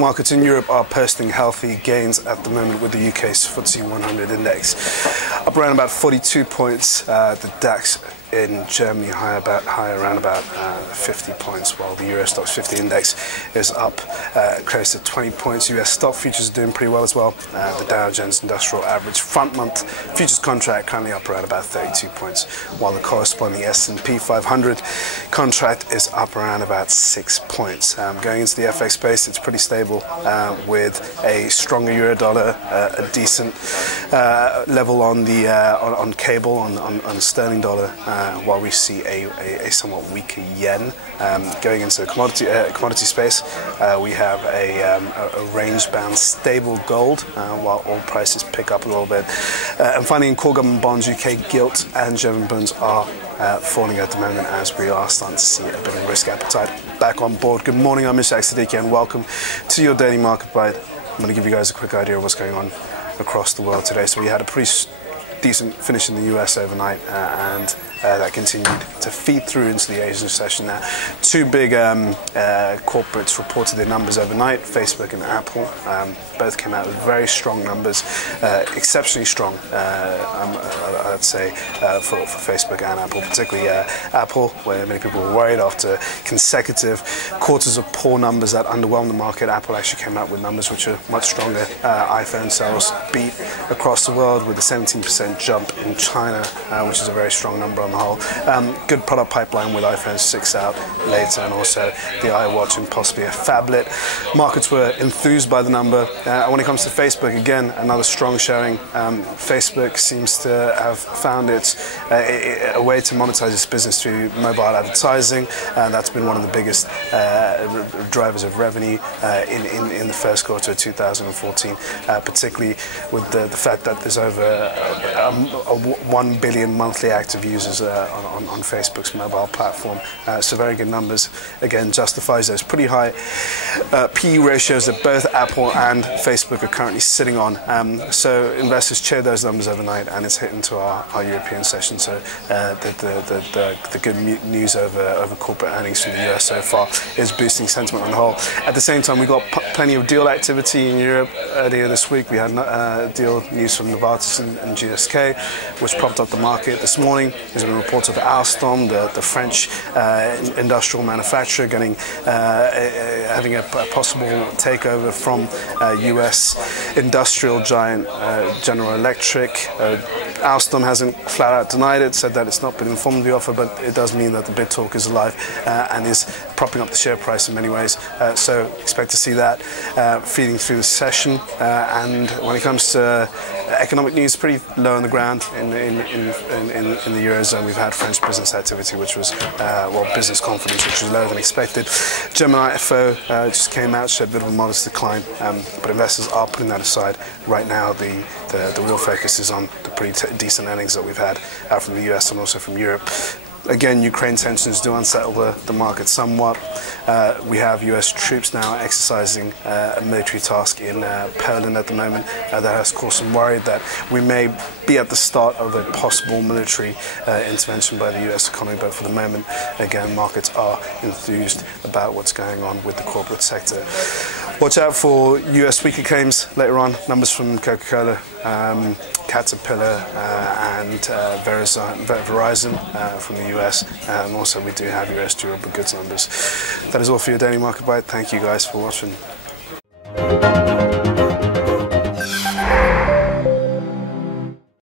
Stock markets in Europe are posting healthy gains at the moment, with the UK's FTSE 100 index up around about 42 points. The DAX in Germany higher around about 50 points, while the Euro Stoxx 50 index is up close to 20 points. US stock futures are doing pretty well as well. The Dow Jones Industrial Average front month futures contract currently up around about 32 points, while the corresponding S&P 500 contract is up around about 6 points. Going into the FX space, it's pretty stable with a stronger euro dollar, a decent level on the on cable on sterling dollar, while we see a somewhat weaker yen. Going into the commodity space, we have a range-bound stable gold, while oil prices pick up a little bit. And finally, in core government bonds, UK gilt and German bonds are falling at the moment, as we are starting to see a bit of risk appetite back on board. Good morning, I'm Ishaq Siddiqui, and welcome to your daily market bite. I'm going to give you guys a quick idea of what's going on across the world today. So we had a pretty decent finish in the US overnight, and that continued to feed through into the Asian session now. Two big corporates reported their numbers overnight, Facebook and Apple. Both came out with very strong numbers, exceptionally strong, I'd say, for Facebook and Apple, particularly Apple, where many people were worried after consecutive quarters of poor numbers that underwhelmed the market. Apple actually came out with numbers which are much stronger. iPhone sales beat across the world, with a 17% jump in China, which is a very strong number on the whole. Good product pipeline with iPhone 6 out later, and also the iWatch and possibly a phablet. Markets were enthused by the number. When it comes to Facebook, again, another strong showing. Facebook seems to have found a way to monetize its business through mobile advertising. That's been one of the biggest drivers of revenue in the first quarter of 2014, particularly with the fact that there's over 1 billion monthly active users on Facebook's mobile platform. So very good numbers. Again, justifies those pretty high PE ratios that both Apple and Facebook are currently sitting on. So investors cheered those numbers overnight, and it's hit into our European session. So the good news over corporate earnings from the US so far is boosting sentiment on the whole. At the same time, we got plenty of deal activity in Europe. Earlier this week, we had deal news from Novartis and GSK, which propped up the market. This morning, there's been reports of Alstom, the French industrial manufacturer, having a possible takeover from US industrial giant General Electric. Alstom hasn't flat out denied it, said that it's not been informed of the offer, but it does mean that the bid talk is alive and is propping up the share price in many ways. So expect to see that feeding through the session. And when it comes to economic news, pretty low on the ground in the Eurozone. We've had French business activity, which was, business confidence, which was lower than expected. German IFO just came out, showed a bit of a modest decline, but investors are putting that aside. Right now, the real focus is on the pretty decent earnings that we've had from the US and also from Europe. Again, Ukraine tensions do unsettle the market somewhat. We have US troops now exercising a military task in Poland at the moment. That has caused some worry that we may be at the start of a possible military intervention by the US economy, but for the moment, again, markets are enthused about what's going on with the corporate sector. Watch out for US weaker claims later on. Numbers from Coca-Cola, Caterpillar and Verizon from the US, and also we do have US durable goods numbers. That is all for your daily market bite. Thank you guys for watching.